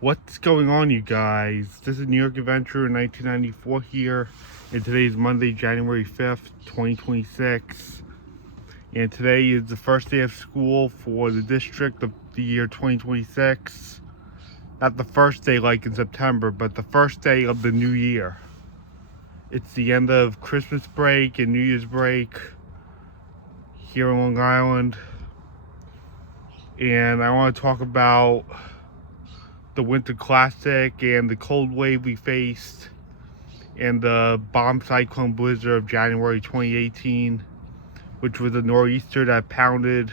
What's going on, you guys? This is New York Adventure in 1994 here, and today is Monday, January 5th, 2026. And today is the first day of school for the district of the year 2026. Not the first day like in September, but the first day of the new year. It's the end of Christmas break and New Year's break here in Long Island. And I want to talk about the Winter Classic and the cold wave we faced and the bomb cyclone blizzard of January 2018, which was a nor'easter that pounded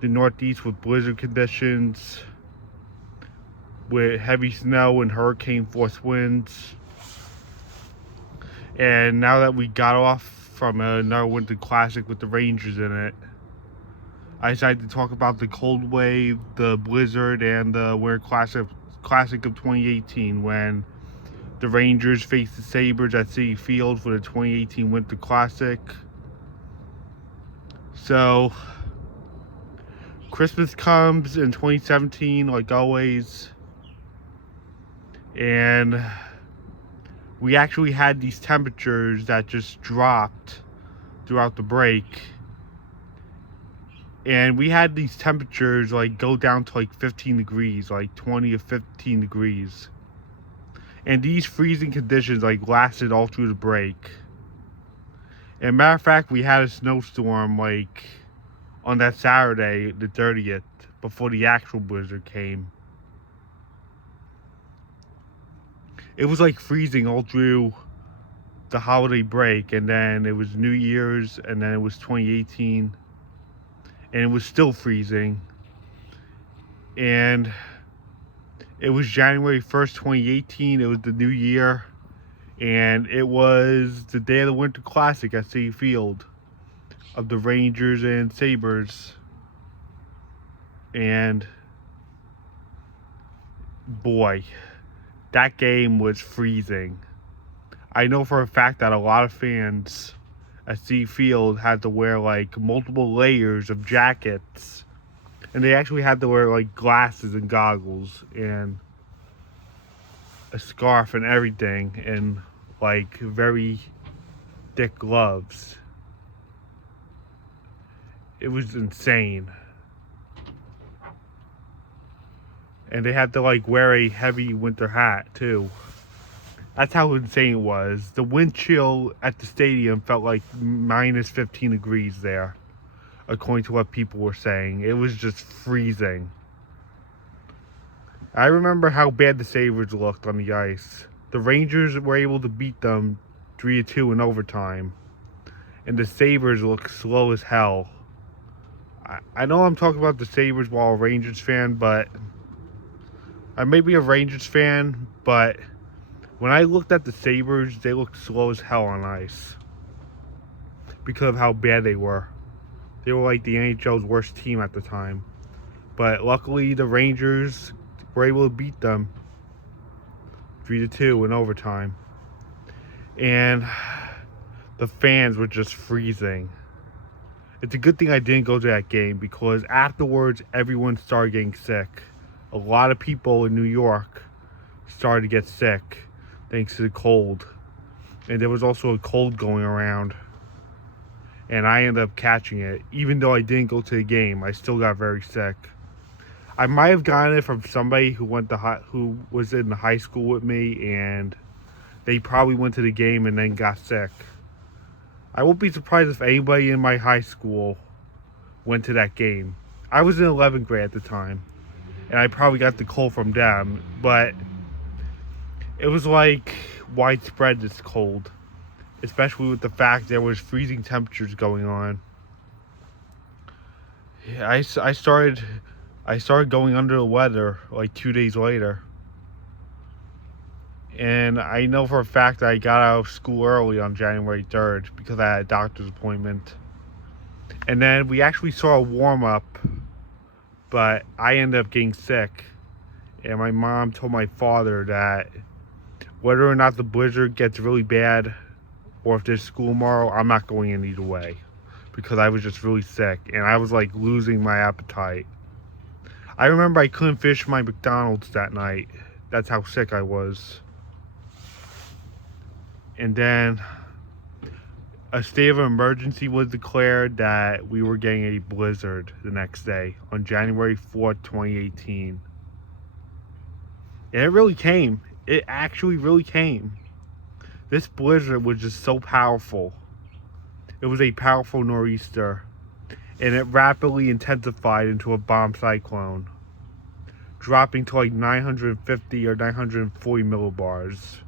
the Northeast with blizzard conditions with heavy snow and hurricane force winds. And now that we got off from another Winter Classic with the Rangers in it, I decided to talk about the cold wave, the blizzard, and the Winter Classic of 2018 when the Rangers faced the Sabres at Citi Field for the 2018 Winter Classic. So, Christmas comes in 2017 like always, and we actually had these temperatures that just dropped throughout the break. And we had these temperatures like go down to like 15 degrees, like 20 or 15 degrees. And these freezing conditions like lasted all through the break. And matter of fact, we had a snowstorm like on that Saturday, the 30th, before the actual blizzard came. It was like freezing all through the holiday break, and then it was New Year's, and then it was 2018. And it was still freezing. And it was January 1st, 2018. It was the new year. And it was the day of the Winter Classic at Citi Field of the Rangers and Sabres. And boy, that game was freezing. I know for a fact that a lot of fans at Citi Field had to wear like multiple layers of jackets, and they actually had to wear like glasses and goggles and a scarf and everything, and like very thick gloves. It was insane. And they had to like wear a heavy winter hat too. That's how insane it was. The wind chill at the stadium felt like minus 15 degrees there, according to what people were saying. It was just freezing. I remember how bad the Sabres looked on the ice. The Rangers were able to beat them 3-2 in overtime. And the Sabres looked slow as hell. I know I'm talking about the Sabres while a Rangers fan, but I may be a Rangers fan, but when I looked at the Sabres, they looked slow as hell on ice because of how bad they were. They were like the NHL's worst team at the time. But luckily, the Rangers were able to beat them 3-2 in overtime. And the fans were just freezing. It's a good thing I didn't go to that game because afterwards, everyone started getting sick. A lot of people in New York started to get sick thanks to the cold. And there was also a cold going around. And I ended up catching it. Even though I didn't go to the game, I still got very sick. I might have gotten it from somebody who who was in high school with me, and they probably went to the game and then got sick. I won't be surprised if anybody in my high school went to that game. I was in 11th grade at the time, and I probably got the cold from them, but it was like widespread this cold, especially with the fact there was freezing temperatures going on. Yeah, I started going under the weather like 2 days later. And I know for a fact that I got out of school early on January 3rd because I had a doctor's appointment. And then we actually saw a warm-up, but I ended up getting sick. And my mom told my father that whether or not the blizzard gets really bad or if there's school tomorrow, I'm not going in either way because I was just really sick and I was like losing my appetite. I remember I couldn't finish my McDonald's that night. That's how sick I was. And then a state of emergency was declared that we were getting a blizzard the next day on January 4th, 2018. And it really came. It actually really came. This blizzard was just so powerful. It was a powerful nor'easter, and it rapidly intensified into a bomb cyclone, dropping to like 950 or 940 millibars.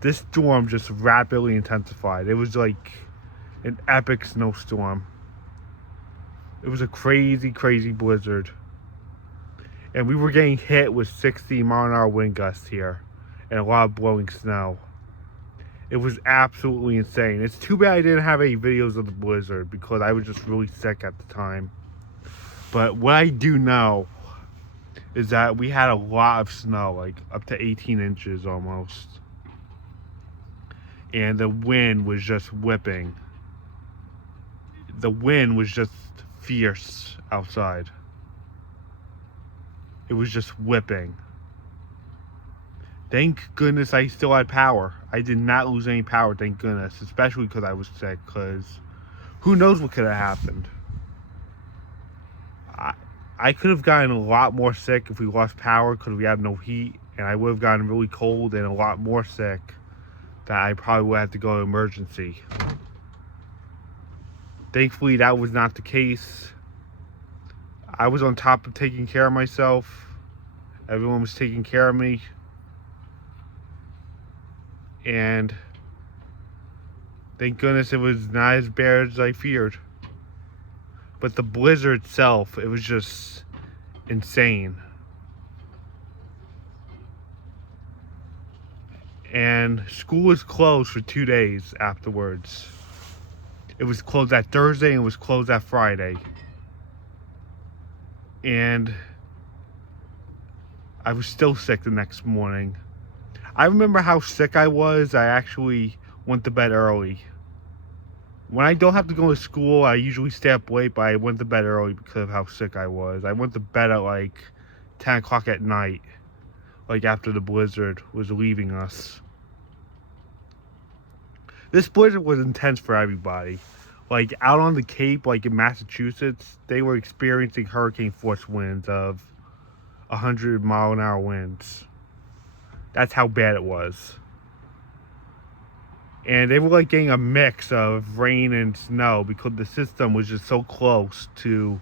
This storm just rapidly intensified. It was like an epic snowstorm. It was a crazy, crazy blizzard. And we were getting hit with 60-mile-an-hour wind gusts here and a lot of blowing snow. It was absolutely insane. It's too bad I didn't have any videos of the blizzard because I was just really sick at the time. But what I do know is that we had a lot of snow, like up to 18 inches almost. And the wind was just whipping. The wind was just fierce outside. It was just whipping. Thank goodness I still had power. I did not lose any power, thank goodness. Especially because I was sick, because who knows what could have happened. I could have gotten a lot more sick if we lost power because we had no heat. And I would have gotten really cold and a lot more sick that I probably would have to go to emergency. Thankfully, that was not the case. I was on top of taking care of myself. Everyone was taking care of me. And thank goodness it was not as bad as I feared. But the blizzard itself, it was just insane. And school was closed for 2 days afterwards. It was closed that Thursday and it was closed that Friday. And I was still sick the next morning. I remember how sick I was. I actually went to bed early. When I don't have to go to school, I usually stay up late, but I went to bed early because of how sick I was. I went to bed at like 10 o'clock at night, like after the blizzard was leaving us. This blizzard was intense for everybody. Like out on the Cape, like in Massachusetts, they were experiencing hurricane force winds of 100-mile-an-hour winds. That's how bad it was. And they were like getting a mix of rain and snow because the system was just so close to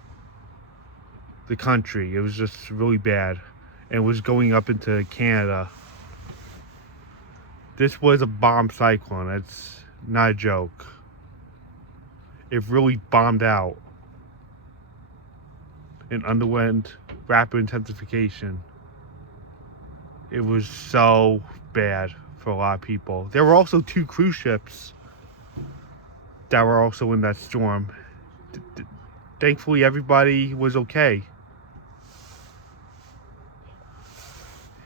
the country. It was just really bad. And it was going up into Canada. This was a bomb cyclone. It's not a joke. It really bombed out and underwent rapid intensification. It was so bad for a lot of people. There were also 2 cruise ships that were also in that storm. Thankfully, everybody was okay.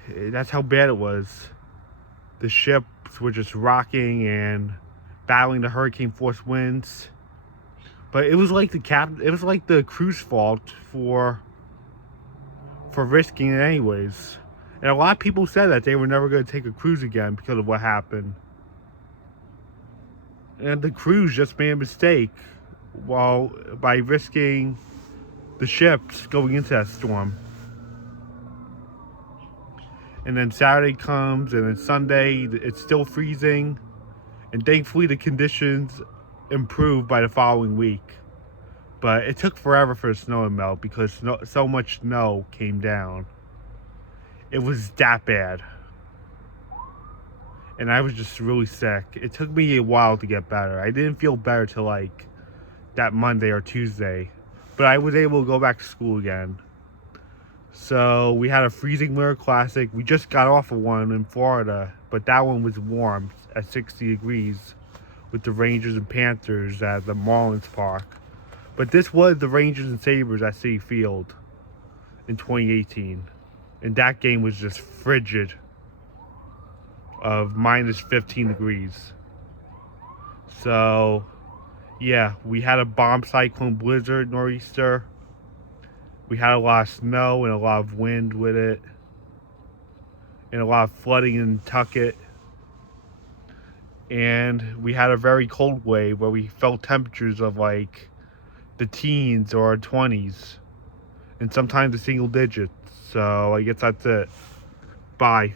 That's how bad it was. The ships were just rocking and battling the hurricane force winds. But it was like the crew's fault for risking it anyways. And a lot of people said that they were never going to take a cruise again because of what happened. And the crews just made a mistake by risking the ships going into that storm. And then Saturday comes, and then Sunday, it's still freezing. And thankfully, the conditions improved by the following week. But it took forever for the snow to melt because so much snow came down. It was that bad. And I was just really sick. It took me a while to get better. I didn't feel better till like that Monday or Tuesday. But I was able to go back to school again. So we had a freezing winter classic. We just got off of one in Florida. But that one was warm at 60 degrees with the Rangers and Panthers at the Marlins Park. But this was the Rangers and Sabres at Citi Field in 2018. And that game was just frigid of minus 15 degrees. So, yeah, we had a bomb cyclone blizzard nor'easter We had a lot of snow and a lot of wind with it, and a lot of flooding in Tucket. And we had a very cold wave where we felt temperatures of like the teens or 20s, and sometimes the single digits. So I guess that's it. Bye.